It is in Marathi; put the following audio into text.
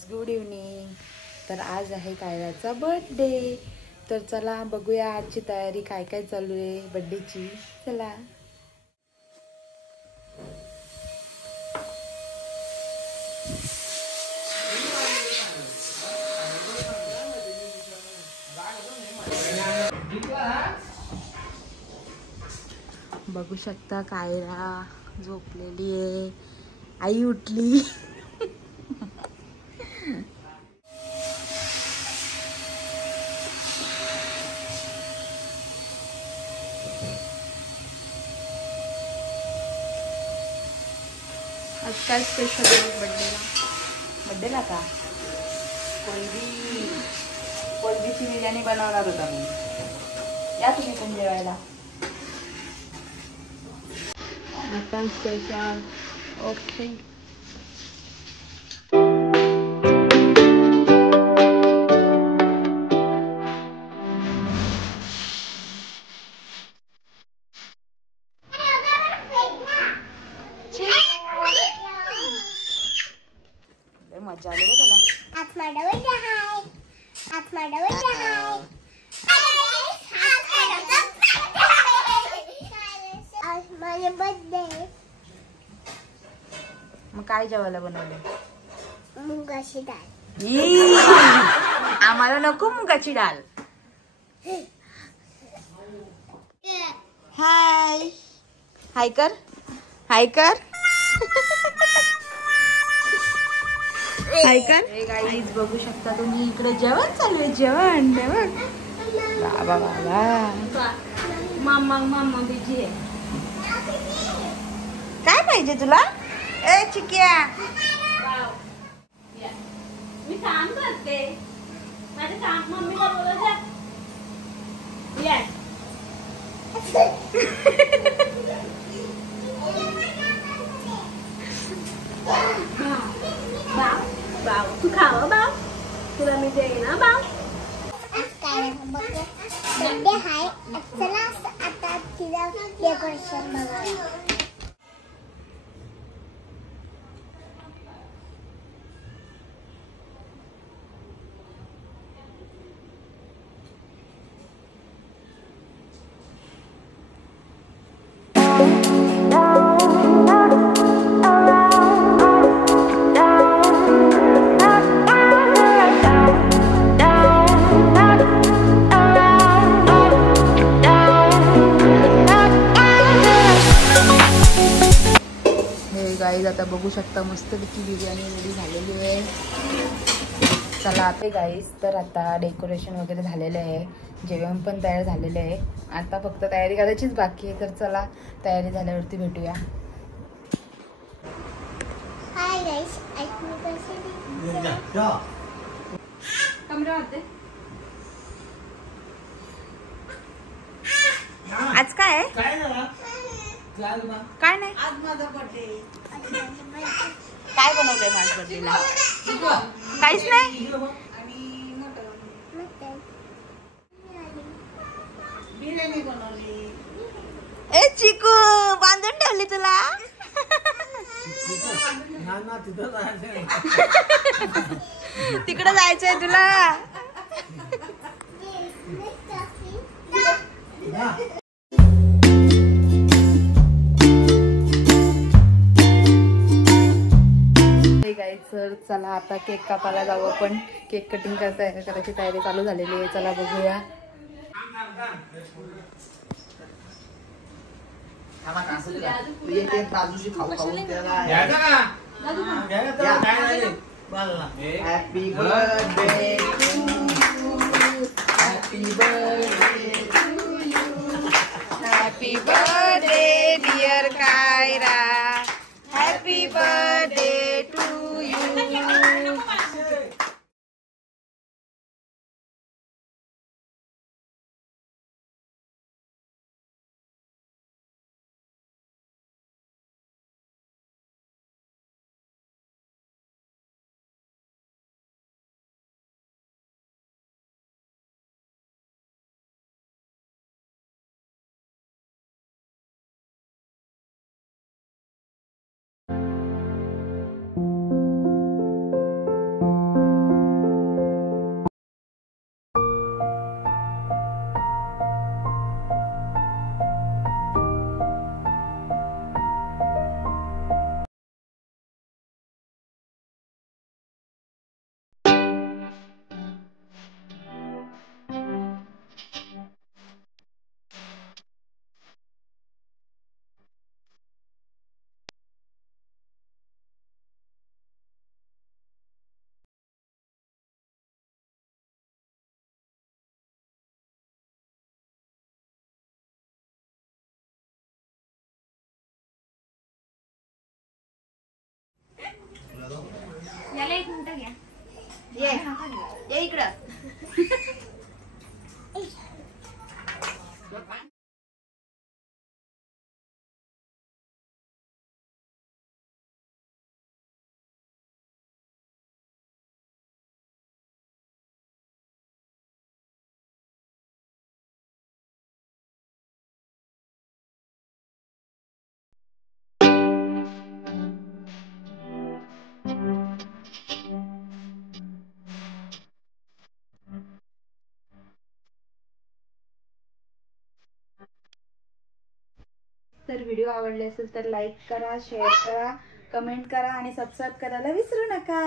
Guys, good evening. तर आज आहे कायराचा बर्थडे. तर चला बघूया आजची तयारी काय काय चालू आहे बर्थडेची. चला. बघू शकता कायरा झोपलेली आहे. आई उठली. आज काय स्पेशल आहे बर्थडेला का? कोलबीची बिर्याणी बनवणार होता मी. या तुम्ही पण जेवायला. Mutton special. ओके. मजा आली त्याला. मग काय जेवायला बनवले? मुगाची डाळ. आम्हाला नको मुगाची डाळ. हाय हाय कर. हाय कर. हाय कर. गाईज बघू शकता तुम्ही इकडे जेवण चालू आहे. जेवण जेवण. बाबा बाबा मामा बिजी आहे. काय पाहिजे तुला? ए चिक्या, मी काम करते. माझे काम मम्मीला बोलत जा. येस. बाव तू खाव बाव. तुला मी देईन ना बाव. Birthday hi. चला आता तिला डेकोरेशन बघायला. गाईज आता बघू शकता मस्तपैकी बिर्याणी रेडी झालेली आहे. चला आता गाईज, तर आता डेकोरेशन वगैरे झालेलं आहे. जेवण पण तयार झालेलं आहे. आता फक्त तयारी करायचीच बाकी आहे. तर चला तयारी झाल्यावरती भेटूया. हाय गाइस, आज काय आहे? काय नाही. आज माझा बर्थडे. काय बनवलंय माझ्या बर्थडेला? काहीच नाही. आणि बिर्याणी बनवली. ए चिकू, बांधून ठेवली तुला. तिकडे जायचंय तुला. सर चला आता केक कापायला जाऊ आपण. केक कटिंग करायची तयारी चालू झालेली आहे. चला बघूया. Happy birthday happy birthday happy birthday dear Kaira. Happy birthday to you. याला 1 मिनिट घ्या. ये इकडं. तर व्हिडिओ आवडले असेल तर लाईक करा, शेअर करा, कमेंट करा आणि सबस्क्राईब करायला विसरू नका.